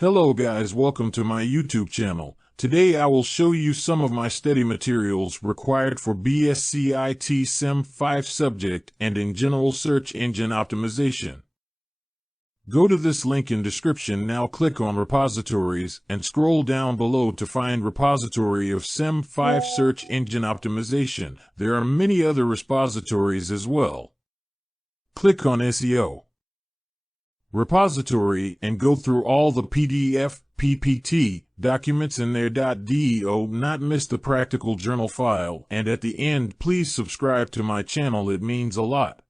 Hello guys, welcome to my YouTube channel. Today I will show you some of my study materials required for B.S.C. IT Sem 5 subject and in general search engine optimization. Go to this link in description now, click on repositories and scroll down below to find repository of Sem 5 search engine optimization. There are many other repositories as well. Click on SEO repository and go through all the PDF, PPT documents in there. .do not miss the practical journal file, and at the end please subscribe to my channel, it means a lot.